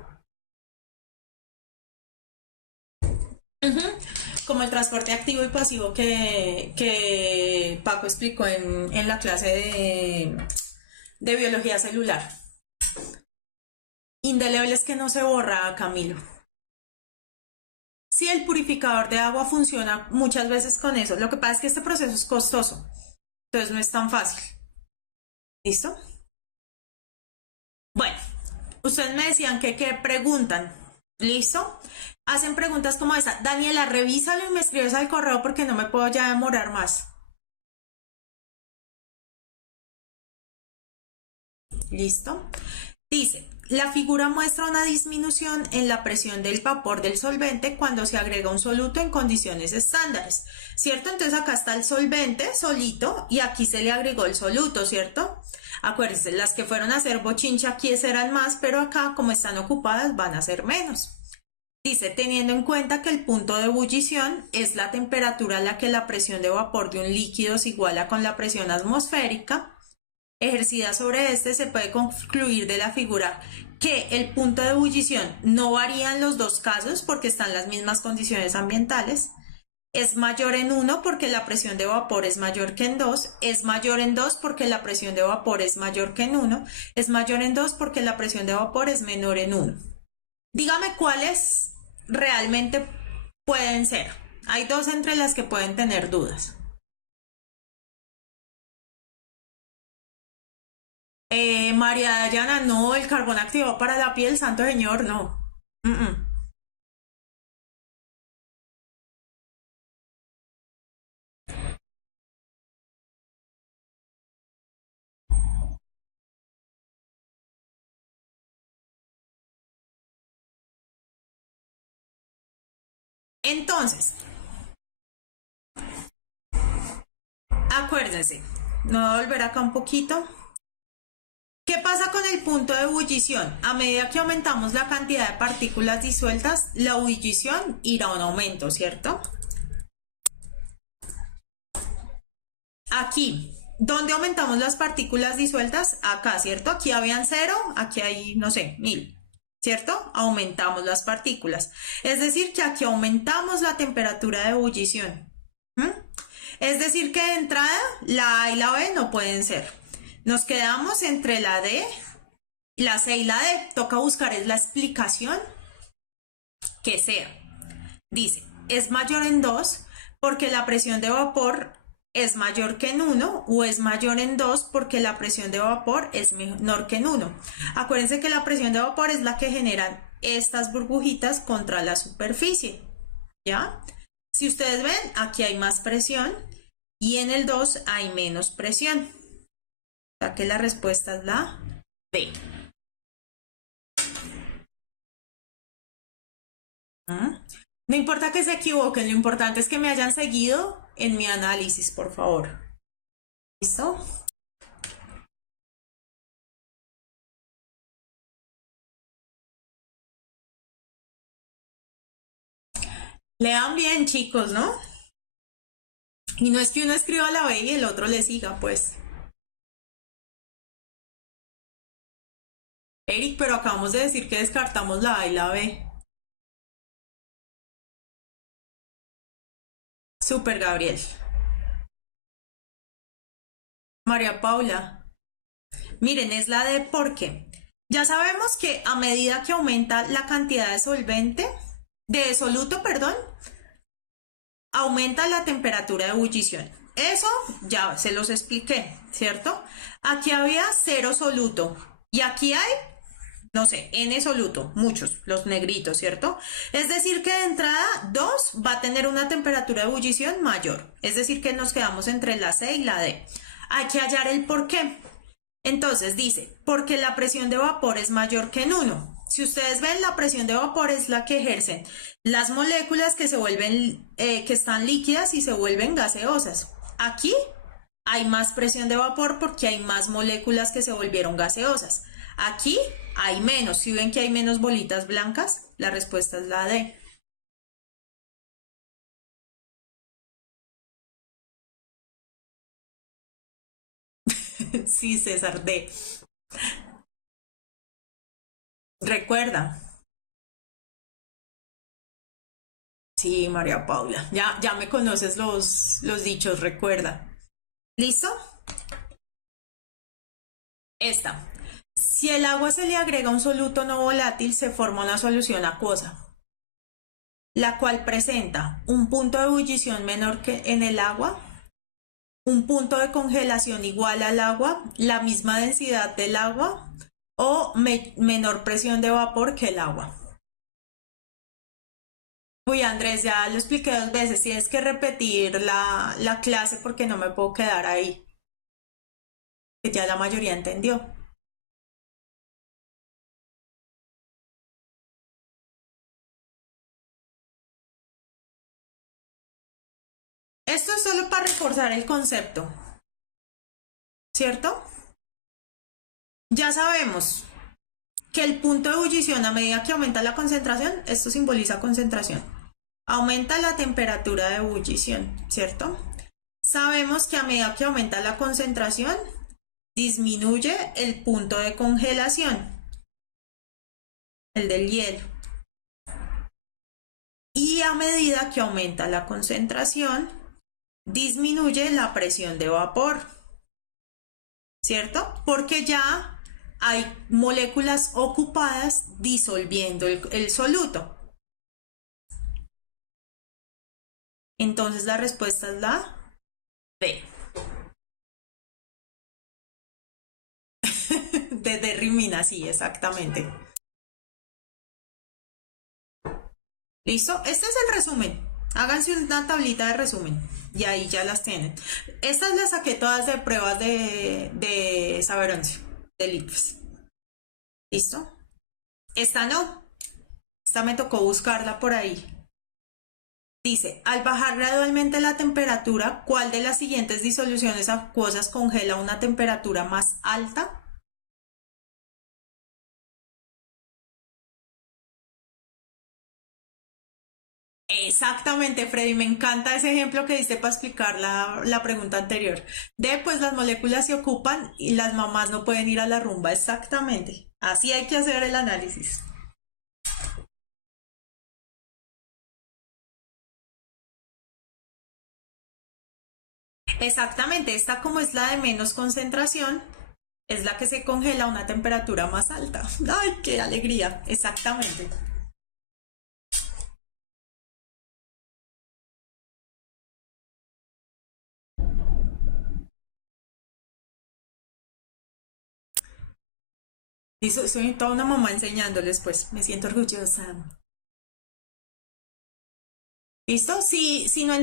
como el transporte activo y pasivo que Paco explicó en la clase de biología celular. Indelebles que no se borra, Camilo. Sí, el purificador de agua funciona muchas veces con eso. Lo que pasa es que este proceso es costoso, entonces no es tan fácil. ¿Listo? Bueno, ustedes me decían que qué preguntan. ¿Listo? Hacen preguntas como esa. Daniela, revísalo y me escribes al correo porque no me puedo ya demorar más. ¿Listo? Dice, la figura muestra una disminución en la presión del vapor del solvente cuando se agrega un soluto en condiciones estándares, ¿cierto? Entonces acá está el solvente solito y aquí se le agregó el soluto, ¿cierto? Acuérdense, las que fueron a hacer bochincha aquí serán más, pero acá como están ocupadas van a ser menos. Dice, teniendo en cuenta que el punto de ebullición es la temperatura a la que la presión de vapor de un líquido se iguala con la presión atmosférica, ejercida sobre este, se puede concluir de la figura que el punto de ebullición no varía en los dos casos porque están las mismas condiciones ambientales. Es mayor en uno porque la presión de vapor es mayor que en dos, es mayor en dos porque la presión de vapor es mayor que en uno, es mayor en dos porque la presión de vapor es menor en uno. Dígame cuáles realmente pueden ser. Hay dos entre las que pueden tener dudas. María Dayana, no, el carbón activado para la piel, santo señor, no. Mm, mm. Entonces, acuérdense, no voy a volver acá un poquito. ¿Qué pasa con el punto de ebullición? A medida que aumentamos la cantidad de partículas disueltas, la ebullición irá a un aumento, ¿cierto? Aquí, ¿dónde aumentamos las partículas disueltas? Acá, ¿cierto? Aquí habían cero, aquí hay, no sé, 1000, ¿cierto? Aumentamos las partículas. Es decir, que aquí aumentamos la temperatura de ebullición. ¿Mm? Es decir, que de entrada la A y la B no pueden ser. Nos quedamos entre la D, la C y la D. Toca buscar es la explicación que sea. Dice, es mayor en 2 porque la presión de vapor es mayor que en 1 o es mayor en 2 porque la presión de vapor es menor que en 1. Acuérdense que la presión de vapor es la que generan estas burbujitas contra la superficie. ¿Ya? Si ustedes ven, aquí hay más presión y en el 2 hay menos presión. O sea que la respuesta es la B. ¿Mm? No importa que se equivoquen, lo importante es que me hayan seguido en mi análisis, por favor. ¿Listo? Lean bien, chicos, ¿no? Y no es que uno escriba la B y el otro le siga, pues. Eric, pero acabamos de decir que descartamos la A y la B. Super, Gabriel. María Paula. Miren, es la D porque ya sabemos que a medida que aumenta la cantidad de solvente, de soluto, perdón, aumenta la temperatura de ebullición. Eso ya se los expliqué, ¿cierto? Aquí había cero soluto y aquí hay, no sé, N soluto, muchos, los negritos, ¿cierto? Es decir que de entrada 2 va a tener una temperatura de ebullición mayor, es decir que nos quedamos entre la C y la D. Hay que hallar el por qué. Entonces dice, porque la presión de vapor es mayor que en 1. Si ustedes ven, la presión de vapor es la que ejercen las moléculas que se vuelven, que están líquidas y se vuelven gaseosas. Aquí hay más presión de vapor porque hay más moléculas que se volvieron gaseosas. Aquí hay menos. Si ven que hay menos bolitas blancas, la respuesta es la D. Sí, César, D. Recuerda. Sí, María Paula. Ya me conoces los dichos, recuerda. ¿Listo? Esta. Si el agua se le agrega un soluto no volátil, se forma una solución acuosa, la cual presenta un punto de ebullición menor que en el agua, un punto de congelación igual al agua, la misma densidad del agua o menor presión de vapor que el agua. Uy, Andrés, ya lo expliqué 2 veces. Tienes que repetir la clase porque no me puedo quedar ahí, que ya la mayoría entendió. Esto es solo para reforzar el concepto, ¿cierto? Ya sabemos que el punto de ebullición a medida que aumenta la concentración, esto simboliza concentración, aumenta la temperatura de ebullición, ¿cierto? Sabemos que a medida que aumenta la concentración, disminuye el punto de congelación, el del hielo. Y a medida que aumenta la concentración, disminuye la presión de vapor, ¿cierto? Porque ya hay moléculas ocupadas disolviendo el soluto. Entonces la respuesta es la B. De Rimina, sí, exactamente. ¿Listo? Este es el resumen. Háganse una tablita de resumen y ahí ya las tienen. Estas las saqué todas de pruebas de Saber 11, de LITFES. ¿Listo? Esta no. Esta me tocó buscarla por ahí. Dice, al bajar gradualmente la temperatura, ¿cuál de las siguientes disoluciones acuosas congela a una temperatura más alta? Exactamente, Freddy, me encanta ese ejemplo que diste para explicar la pregunta anterior. De, pues las moléculas se ocupan y las mamás no pueden ir a la rumba. Exactamente. Así hay que hacer el análisis. Exactamente, esta como es la de menos concentración, es la que se congela a una temperatura más alta. ¡Ay, qué alegría! Exactamente. Y soy toda una mamá enseñándoles, pues me siento orgullosa. ¿Listo? Si no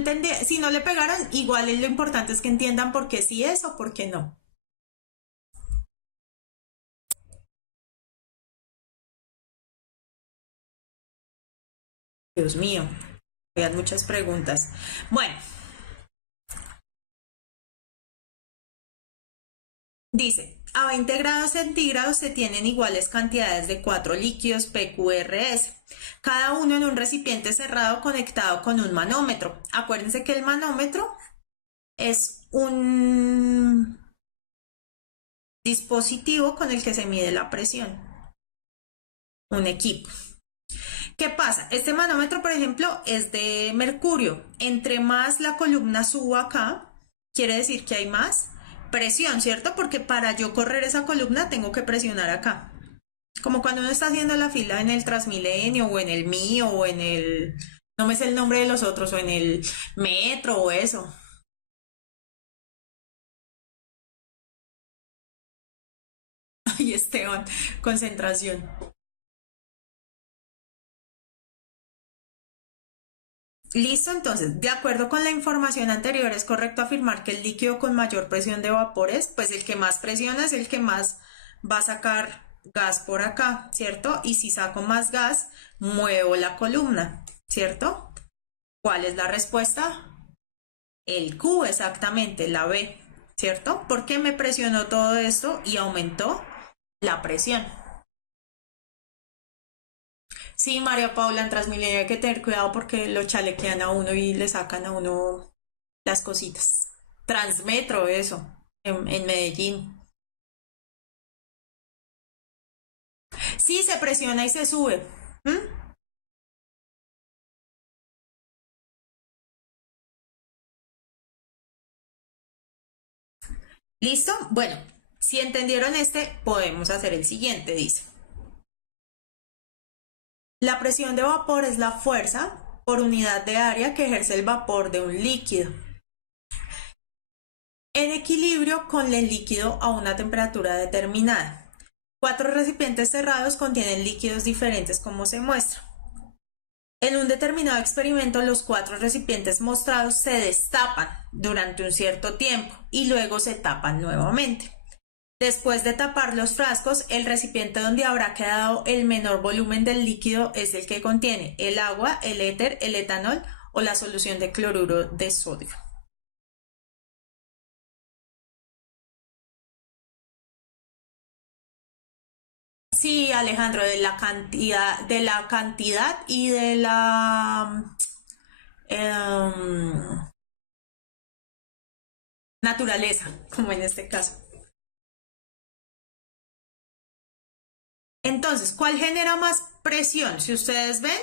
si no le pegaron, igual lo importante es que entiendan por qué sí es o por qué no. Dios mío, vean muchas preguntas. Bueno, dice, a 20 grados centígrados se tienen iguales cantidades de 4 líquidos PQRS, cada uno en un recipiente cerrado conectado con un manómetro. Acuérdense que el manómetro es un dispositivo con el que se mide la presión, un equipo. ¿Qué pasa? Este manómetro, por ejemplo, es de mercurio. Entre más la columna suba acá, quiere decir que hay más presión, ¿cierto? Porque para yo correr esa columna tengo que presionar acá. Como cuando uno está haciendo la fila en el Transmilenio o en el mío o en el... No me sé el nombre de los otros, o en el metro o eso. Ay, Esteban, concentración. Listo, entonces, de acuerdo con la información anterior, es correcto afirmar que el líquido con mayor presión de vapores, pues el que más presiona es el que más va a sacar gas por acá, ¿cierto? Y si saco más gas, muevo la columna, ¿cierto? ¿Cuál es la respuesta? El Q, exactamente, la B, ¿cierto? Porque me presionó todo esto y aumentó la presión. Sí, María Paula, en Transmilenio hay que tener cuidado porque lo chalequean a uno y le sacan a uno las cositas. Transmetro, eso, en Medellín. Sí, se presiona y se sube. ¿Mm? ¿Listo? Bueno, si entendieron este, podemos hacer el siguiente, dice. La presión de vapor es la fuerza por unidad de área que ejerce el vapor de un líquido en equilibrio con el líquido a una temperatura determinada. Cuatro recipientes cerrados contienen líquidos diferentes como se muestra. En un determinado experimento, los cuatro recipientes mostrados se destapan durante un cierto tiempo y luego se tapan nuevamente. Después de tapar los frascos, el recipiente donde habrá quedado el menor volumen del líquido es el que contiene el agua, el éter, el etanol o la solución de cloruro de sodio. Sí, Alejandro, de la cantidad y de la em, naturaleza, como en este caso. Entonces, ¿cuál genera más presión? Si ustedes ven,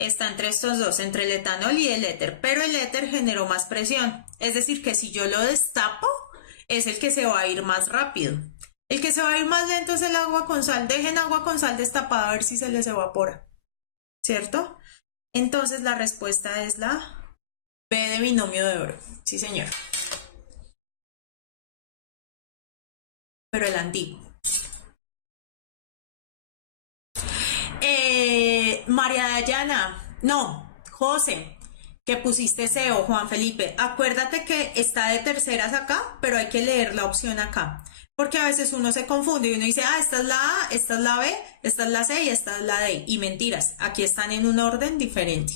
está entre estos dos, entre el etanol y el éter, pero el éter generó más presión. Es decir, que si yo lo destapo, es el que se va a ir más rápido. El que se va a ir más lento es el agua con sal. Dejen agua con sal destapada a ver si se les evapora, ¿cierto? Entonces la respuesta es la B de binomio de oro. Sí, señor. Pero el antiguo. María Dayana, no, José, que pusiste SEO, Juan Felipe, acuérdate que está de terceras acá, pero hay que leer la opción acá. Porque a veces uno se confunde y uno dice, ah, esta es la A, esta es la B, esta es la C y esta es la D. Y mentiras, aquí están en un orden diferente.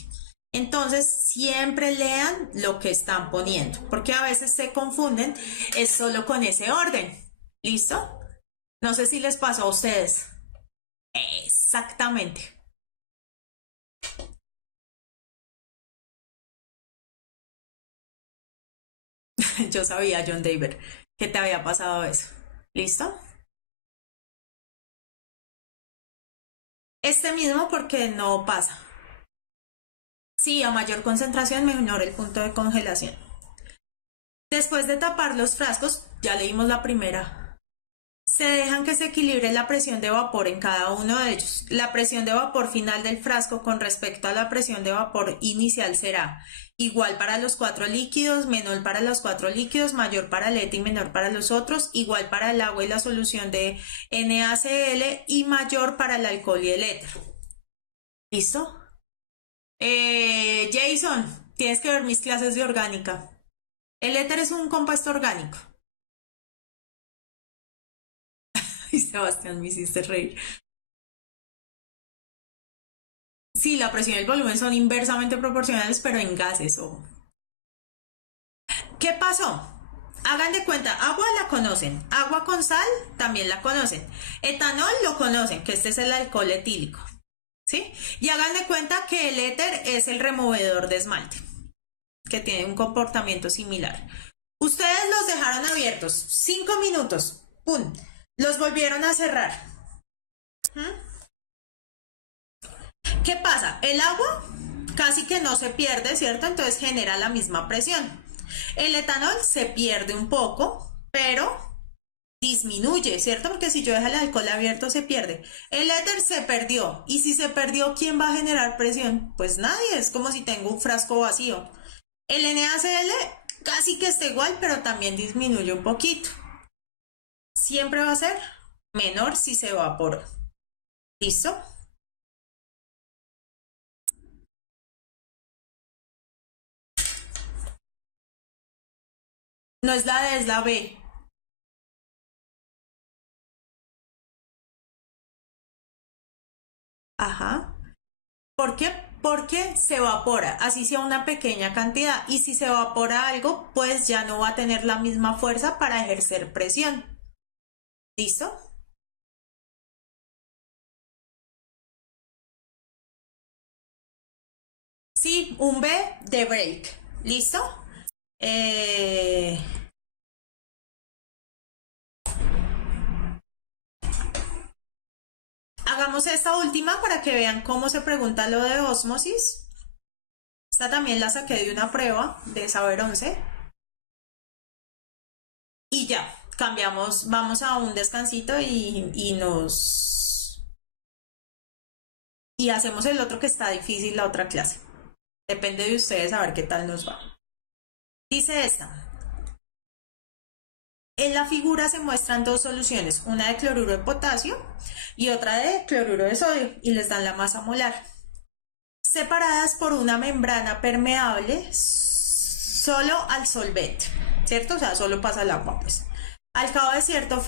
Entonces, siempre lean lo que están poniendo, porque a veces se confunden, es solo con ese orden. ¿Listo? No sé si les pasó a ustedes. Exactamente. Yo sabía, John David, que te había pasado eso. ¿Listo? Este mismo porque no pasa. Sí, a mayor concentración, menor el punto de congelación. Después de tapar los frascos, ya leímos la primera. Se dejan que se equilibre la presión de vapor en cada uno de ellos. La presión de vapor final del frasco con respecto a la presión de vapor inicial será igual para los cuatro líquidos, menor para los cuatro líquidos, mayor para el ETA y menor para los otros, igual para el agua y la solución de NaCl y mayor para el alcohol y el éter. ¿Listo? Jason, tienes que ver mis clases de orgánica. El éter es un compuesto orgánico. Y Sebastián, me hiciste reír. Sí, la presión y el volumen son inversamente proporcionales, pero en gases, ojo. ¿Qué pasó? Hagan de cuenta, agua la conocen, agua con sal también la conocen, etanol lo conocen, que este es el alcohol etílico, ¿sí? Y hagan de cuenta que el éter es el removedor de esmalte, que tiene un comportamiento similar. Ustedes los dejaron abiertos 5 minutos, ¡pum! Los volvieron a cerrar. ¿Mm? ¿Qué pasa? El agua casi que no se pierde, ¿cierto? Entonces genera la misma presión. El etanol se pierde un poco, pero disminuye, ¿cierto? Porque si yo dejo el alcohol abierto se pierde. El éter se perdió. Y si se perdió, ¿quién va a generar presión? Pues nadie, es como si tengo un frasco vacío. El NaCl casi que está igual, pero también disminuye un poquito. Siempre va a ser menor si se evapora. ¿Listo? No es la D, es la B. Ajá. ¿Por qué? Porque se evapora, así sea una pequeña cantidad. Y si se evapora algo, pues ya no va a tener la misma fuerza para ejercer presión. ¿Listo? Sí, un B de break. ¿Listo? Eh, Hagamos esta última para que vean cómo se pregunta lo de ósmosis. Esta también la saqué de una prueba de Saber 11. Y ya, cambiamos, vamos a un descansito y hacemos el otro que está difícil, la otra clase. Depende de ustedes a ver qué tal nos va. Dice esta. En la figura se muestran dos soluciones, una de cloruro de potasio y otra de cloruro de sodio, y les dan la masa molar, separadas por una membrana permeable solo al solvente, ¿cierto? O sea, solo pasa el agua, pues. Al cabo de cierto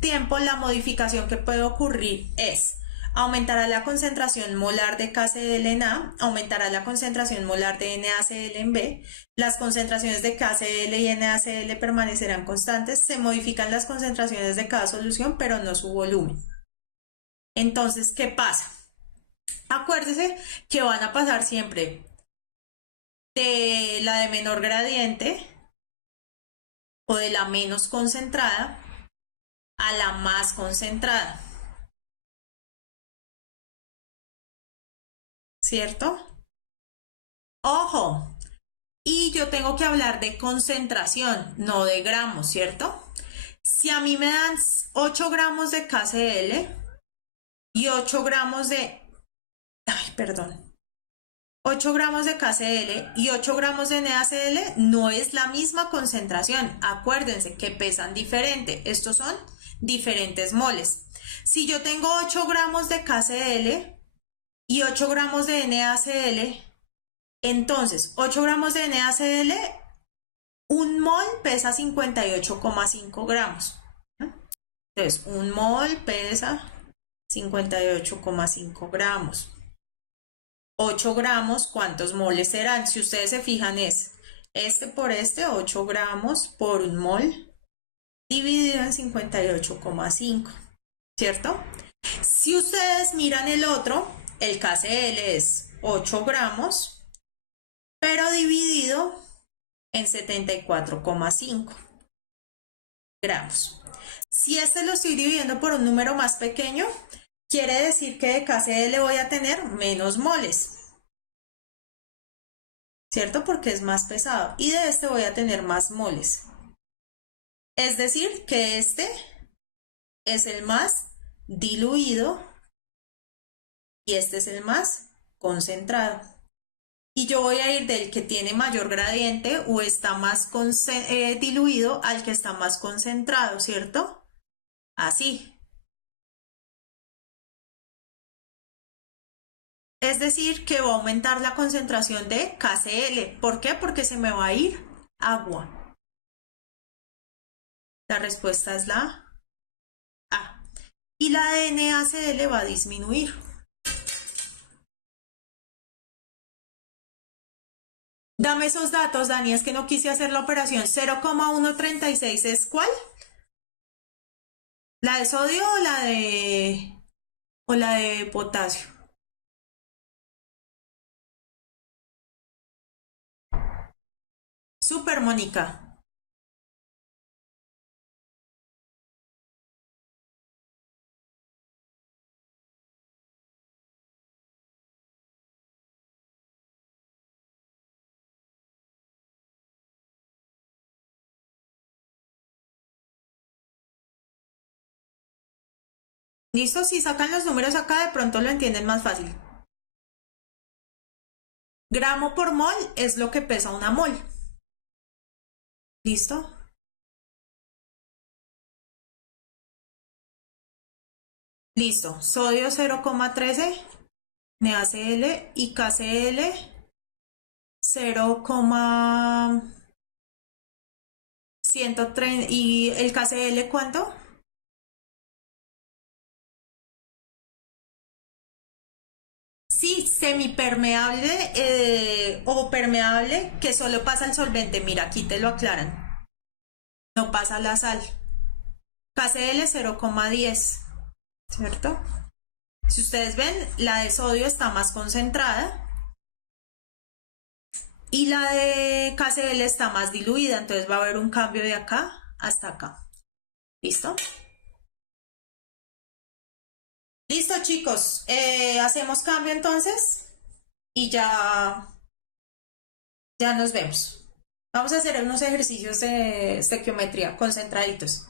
tiempo, la modificación que puede ocurrir es: aumentará la concentración molar de KCl en A, aumentará la concentración molar de NaCl en B, las concentraciones de KCl y NaCl permanecerán constantes, se modifican las concentraciones de cada solución, pero no su volumen. Entonces, ¿qué pasa? Acuérdese que van a pasar siempre de la de menor gradiente o de la menos concentrada a la más concentrada, ¿cierto? Ojo, y yo tengo que hablar de concentración, no de gramos, ¿cierto? Si a mí me dan 8 gramos de KCl y 8 gramos de... Ay, perdón. 8 gramos de KCl y 8 gramos de NaCl no es la misma concentración. Acuérdense que pesan diferente. Estos son diferentes moles. Si yo tengo 8 gramos de KCl y 8 gramos de NaCl, entonces 8 gramos de NaCl, un mol pesa 58,5 gramos. Entonces, un mol pesa 58,5 gramos. 8 gramos, ¿cuántos moles serán? Si ustedes se fijan es este por este, 8 gramos por un mol dividido en 58,5, ¿cierto? Si ustedes miran el otro, el KCl es 8 gramos, pero dividido en 74,5 gramos. Si este lo estoy dividiendo por un número más pequeño, quiere decir que de KCl voy a tener menos moles, ¿cierto? Porque es más pesado. Y de este voy a tener más moles. Es decir, que este es el más diluido y este es el más concentrado. Y yo voy a ir del que tiene mayor gradiente o está más diluido al que está más concentrado, ¿cierto? Así. Es decir, que va a aumentar la concentración de KCl. ¿Por qué? Porque se me va a ir agua. La respuesta es la A. Y la de NaCl va a disminuir. Dame esos datos, Dani, es que no quise hacer la operación. 0,136 ¿es cuál? ¿La de sodio o la de potasio? Super, Mónica. ¿Listo? Si sacan los números acá, de pronto lo entienden más fácil. Gramo por mol es lo que pesa una mol. ¿Listo? Listo. Sodio 0,13, NaCl y KCl 0,7. 130. ¿Y el KCl cuánto? Sí, semipermeable o permeable que solo pasa el solvente. Mira, aquí te lo aclaran. No pasa la sal. KCl 0,10, ¿cierto? Si ustedes ven, la de sodio está más concentrada y la de KCl está más diluida, entonces va a haber un cambio de acá hasta acá. ¿Listo? Listo, chicos. Hacemos cambio entonces y ya nos vemos. Vamos a hacer unos ejercicios de estequiometría concentraditos.